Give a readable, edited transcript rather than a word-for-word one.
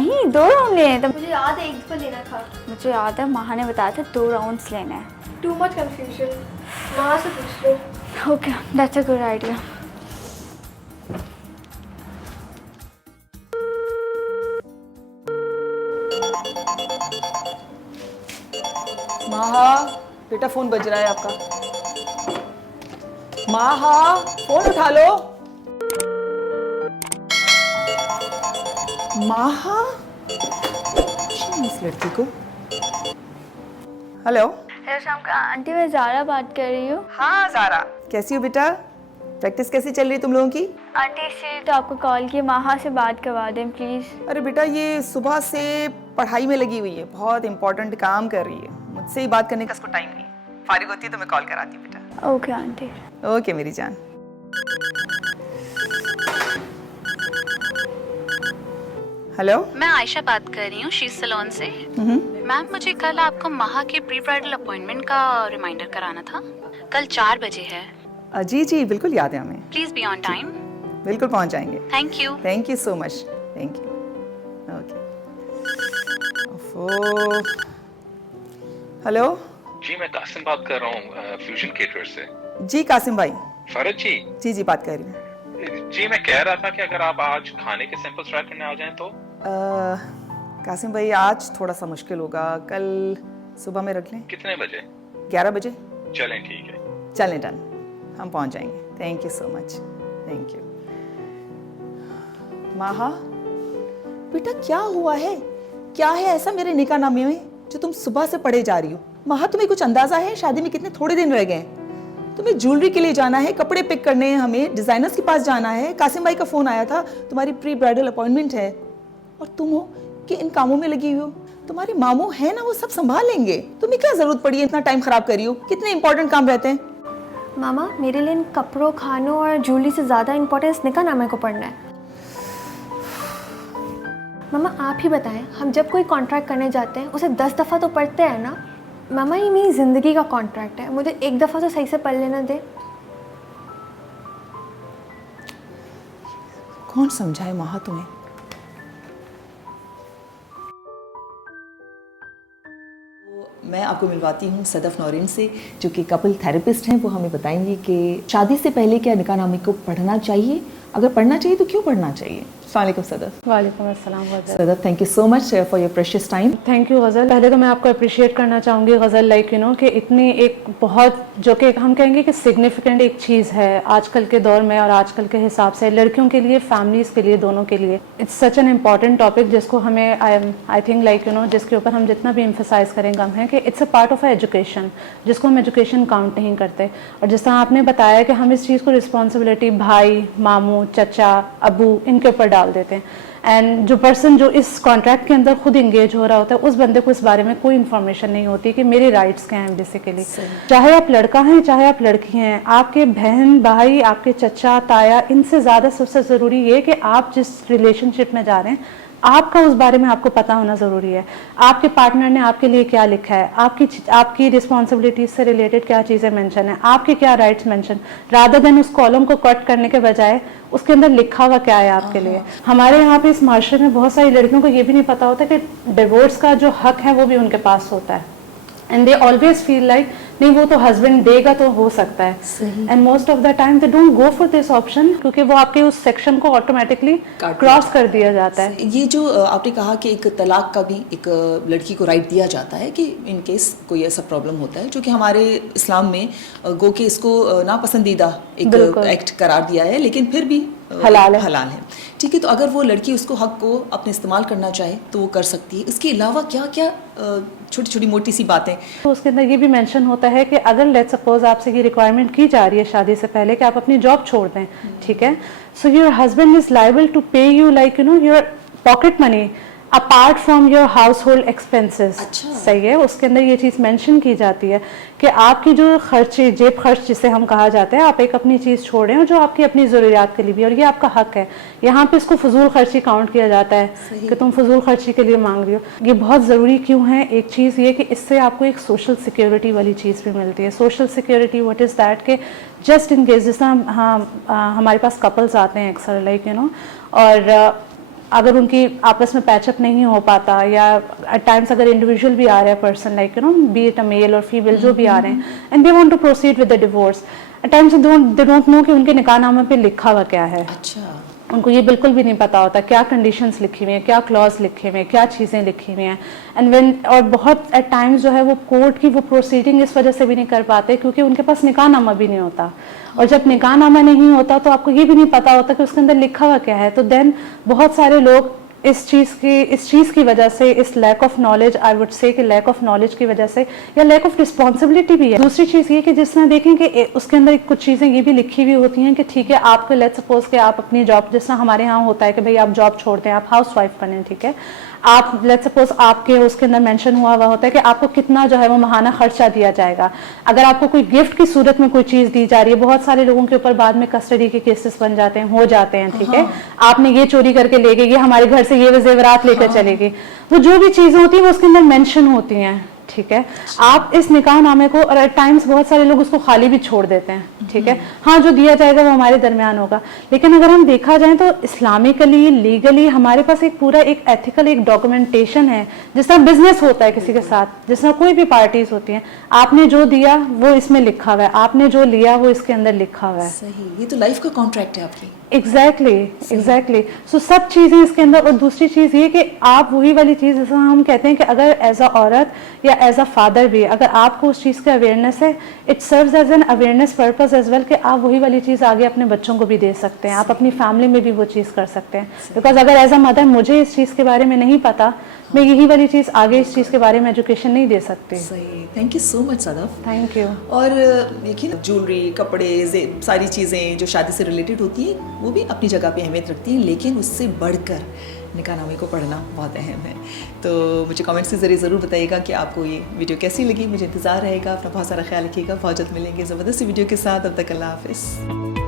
नहीं 2 राउंड लेने हैं। तो मुझे याद है एक दफा लेना था। मुझे याद है माँ ने बताया था 2 राउंड्स लेने हैं। टू मच कंफ्यूजन, माँ से पूछ लो। Okay, that's a good idea. Maha, बेटा फोन बज रहा है आपका। माहा, फोन उठा लो। माहा, इस लड़की को। हेलो। हेलो शाम का आंटी, मैं ज़ारा बात कर रही हूँ। हाँ ज़ारा, कैसी हो बेटा? प्रैक्टिस कैसी चल रही है तुम लोगों की? आंटी इसलिए तो आपको कॉल किया, माहा से बात करवा दें प्लीज़। अरे बेटा, ये सुबह से पढ़ाई में लगी हुई है, बहुत इंपॉर्टेंट काम कर रही है। मुझसे ही बात करने का इसको टाइम नहीं। फारिग होती है तो मैं कॉल कराती हूँ बेटा। Okay aunty. ओके मेरी जान। हेलो, मैं आयशा बात कर रही हूँ शीश सैलून से। मैम, मुझे कल आपको महा के प्री ब्राइडल अपॉइंटमेंट का रिमाइंडर कराना था। कल 4 बजे है। जी जी बिल्कुल याद है हमें। Please be on time. बिल्कुल पहुंच जाएंगे। Thank you so much. Thank you. Okay. Hello जी, मैं कासिम बात कर रहा हूँ फ्यूजन केटरर से। जी कासिम भाई। फरज जी। जी जी बात कर रही हूँ। जी, मैं कह रहा था कि अगर आप आज खाने के सैंपल्स ट्राई करने आ जाएं तो। कासिम भाई आज थोड़ा सा मुश्किल होगा, कल सुबह में रख लें। कितने बजे? 11 बजे। चलें, ठीक है। चलें, डन, हम पहुंच जाएंगे। Thank you so much. Thank you. माहा बेटा, क्या हुआ है? क्या है ऐसा मेरे निकाहनामे में जो तुम सुबह से पढ़े जा रही हो? माहा, तुम्हें कुछ अंदाजा है शादी में कितने थोड़े दिन रह गए हैं? तुम्हें ज्वेलरी के लिए जाना है, कपड़े पिक करने हैं, हमें डिजाइनर्स के पास जाना है। कासिम भाई का फोन आया था, तुम्हारी प्री ब्राइडल अपॉइंटमेंट है, और तुम हो कि इन कामों में लगी हुई हो। तुम्हारे मामू है ना, वो सब संभाल लेंगे। तुम्हें क्या जरूरत पड़ी है इतना टाइम खराब करी हो? कितने इंपॉर्टेंट काम रहते हैं। मामा, मेरे लिए इन कपड़ों, खानों और ज्वेलरी से ज़्यादा इंपॉर्टेंस निकाहनामे को पढ़ना है। मामा आप ही बताएं, हम जब कोई कॉन्ट्रैक्ट करने जाते हैं उसे 10 दफ़ा तो पढ़ते हैं ना। मामा, ये मेरी ज़िंदगी का कॉन्ट्रैक्ट है, मुझे एक दफ़ा तो सही से पढ़ लेना दे। कौन समझाए माहा तुम्हें? मैं आपको मिलवाती हूँ सदफ नौरीन से, जो कि कपल थेरेपिस्ट हैं। वो हमें बताएंगे कि शादी से पहले क्या निकाहनामे को पढ़ना चाहिए, अगर पढ़ना चाहिए तो क्यों पढ़ना चाहिए। अस्सलाम वालेकुम सदफ। वालेकुम अस्सलाम Ghazal. Sadaf, thank you so much for your precious time. Thank you Ghazal. पहले तो मैं आपको अप्रिशिएट करना चाहूँगी गज़ल, लाइक यू नो कि इतनी एक बहुत जो कि हम कहेंगे कि सिग्निफिकेंट एक चीज़ है आजकल के दौर में और आजकल के हिसाब से लड़कियों के लिए, फैमिलीज़ के लिए, दोनों के लिए। It's such an important topic जिसको हमें I think like you no जिसके ऊपर हम जितना भी एम्फेसाइज करें कम है कि it's a part of education, जिसको हम एजुकेशन काउंट नहीं करते। और जिस तरह आपने बताया कि हम इस चीज़ को रिस्पॉन्सिबिलिटी भाई, मामू, चचा, अबू इनके ऊपर डाल देते हैं। एंड जो पर्सन जो इस कॉन्ट्रैक्ट के अंदर खुद इंगेज हो रहा होता है, उस बंदे को इस बारे में कोई इन्फॉर्मेशन नहीं होती कि मेरे राइट्स क्या हैं बेसिकली। चाहे आप लड़का हैं, चाहे आप लड़की हैं, आपके बहन भाई, आपके चचा ताया, इनसे ज़्यादा सबसे ज़रूरी ये कि आप जिस रिलेशनशिप में जा रहे हैं आपका उस बारे में आपको पता होना ज़रूरी है। आपके पार्टनर ने आपके लिए क्या लिखा है, आपकी रिस्पॉन्सिबिलिटीज से रिलेटेड क्या चीज़ें मेंशन है, आपके क्या राइट्स मेंशन, रादर देन उस कॉलम को कट करने के बजाय उसके अंदर लिखा हुआ क्या है आपके लिए। हमारे यहाँ पे इस माशरे में बहुत सारी लड़कियों को ये भी नहीं पता होता कि डिवोर्स का जो हक है वो भी उनके पास होता है। And they always feel like नहीं, वो तो हस्बैंड देगा तो हो सकता है। And most of the time they don't go for this option, क्योंकि वो आपके उस सेक्शन को ऑटोमेटिकली क्रॉस कर दिया जाता है। ये जो आपने कहा कि एक तलाक का भी एक लड़की को राइट दिया जाता है कि इन केस कोई ऐसा प्रॉब्लम होता है, जो कि हमारे इस्लाम में गो के इसको नापसंदीदा एक एक्ट करार दिया है, लेकिन फिर भी हलाल है। ठीक है, तो अगर वो लड़की उसको हक को अपने इस्तेमाल करना चाहे तो वो कर सकती है। इसके अलावा क्या क्या छोटी छोटी मोटी सी बातें, तो उसके अंदर ये भी मेंशन होता है कि अगर लेट्स सपोज आपसे ये रिक्वायरमेंट की जा रही है शादी से पहले कि आप अपनी जॉब छोड़ दें, ठीक है, so your husband is liable to pay you like you know your pocket money apart from your household expenses. सही है, उसके अंदर ये चीज़ मेंशन की जाती है कि आपकी जो खर्चे, जेब खर्च जिसे हम कहा जाता है, आप एक अपनी चीज़ छोड़ें और जो आपकी अपनी ज़रूरियात के लिए भी, और ये आपका हक है। यहाँ पे इसको फजूल खर्ची काउंट किया जाता है कि तुम फजूल खर्ची के लिए मांग रही हो। ये बहुत ज़रूरी क्यों है? एक चीज़ ये कि इससे आपको एक सोशल सिक्योरिटी वाली चीज़ भी मिलती है। Social security what is that के जस्ट इन केस, जिस तरह हमारे पास कपल्स आते हैं अक्सर लाइक यू नो, और अगर उनकी आपस में पैचअप नहीं हो पाता, या एट टाइम्स अगर इंडिविजुअल भी आ रहे हैं person like be it a male और फीमेल जो भी आ रहे हैं and they want to proceed with the divorce, at times they don't know कि उनके निकाहनामे पे लिखा हुआ क्या है। अच्छा, उनको ये बिल्कुल भी नहीं पता होता क्या कंडीशंस लिखी हुई हैं, क्या क्लॉज लिखे हुए हैं, क्या चीज़ें लिखी हुई हैं। एंड व्हेन, और बहुत एट टाइम्स जो है वो कोर्ट की वो प्रोसीडिंग इस वजह से भी नहीं कर पाते क्योंकि उनके पास निकाहनामा भी नहीं होता, और जब निकाहनामा नहीं होता तो आपको ये भी नहीं पता होता कि उसके अंदर लिखा हुआ क्या है। तो देन बहुत सारे लोग इस चीज़ की वजह से, इस lack of knowledge, I would say कि लैक ऑफ नॉलेज की वजह से, या लैक ऑफ रिस्पॉन्सिबिलिटी भी है। दूसरी चीज़ ये कि जिस तरह देखें कि उसके अंदर कुछ चीज़ें ये भी लिखी हुई होती हैं कि ठीक है आपको लेट्स सपोज कि आप अपनी जॉब, जिस तरह हमारे यहाँ होता है कि भाई आप जॉब छोड़ दें, आप हाउस वाइफ बने, ठीक है, आप लेट्स सपोज आपके उसके अंदर मेंशन हुआ होता है कि आपको कितना जो है वो माहाना खर्चा दिया जाएगा। अगर आपको कोई गिफ्ट की सूरत में कोई चीज़ दी जा रही है, बहुत सारे लोगों के ऊपर बाद में कस्टडी के केसेस बन जाते हैं, हो जाते हैं, ठीक है, आपने ये चोरी करके ले गई, ये हमारे घर से ये जेवरात लेकर चलेगी, वो जो भी चीज़ें होती हैं वो उसके अंदर मेंशन होती हैं, ठीक है। आप इस निकाहनामे को, और एट टाइम्स बहुत सारे लोग उसको खाली भी छोड़ देते हैं, ठीक है, हाँ जो दिया जाएगा वो हमारे दरमियान होगा। लेकिन अगर हम देखा जाए तो इस्लामिकली, लीगली हमारे पास एक पूरा एक एथिकल एक डॉक्यूमेंटेशन है, जिस तरह बिजनेस होता है किसी के साथ, जिस तरह कोई भी पार्टीज होती हैं, आपने जो दिया वो इसमें लिखा हुआ है, आपने जो लिया वो इसके अंदर लिखा हुआ है। सही, ये तो लाइफ का कॉन्ट्रैक्ट है आपकी। एग्जैक्टली सो सब चीज़ें इसके अंदर। और दूसरी चीज़ ये कि आप वही वाली चीज़, जैसा हम कहते हैं कि अगर एज अ औरत या एज अ फादर भी अगर आपको उस चीज़ का अवेयरनेस है, it serves as an awareness purpose as well, कि आप वही वाली चीज़ आगे अपने बच्चों को भी दे सकते हैं, आप अपनी फैमिली में भी वो चीज़ कर सकते हैं। बिकॉज अगर एज अ मदर मुझे इस चीज़ के बारे में नहीं पता, मैं यही वाली चीज़ आगे इस चीज़ के बारे में एजुकेशन नहीं दे सकती। सही, thank you so much Sadaf. Thank you. और देखिए, ज्वेलरी, कपड़े, सारी चीज़ें जो शादी से रिलेटेड होती हैं वो भी अपनी जगह पे अहमियत रखती हैं, लेकिन उससे बढ़कर निकाहनामे को पढ़ना बहुत अहम है। तो मुझे कमेंट्स के ज़रिए ज़रूर बताइएगा कि आपको ये वीडियो कैसी लगी। मुझे इंतज़ार रहेगा। अपना बहुत सारा ख्याल रखिएगा। बहुत जल्द मिलेंगे ज़बरदस्त वीडियो के साथ। अब तक अल्लाह हाफ़िज़।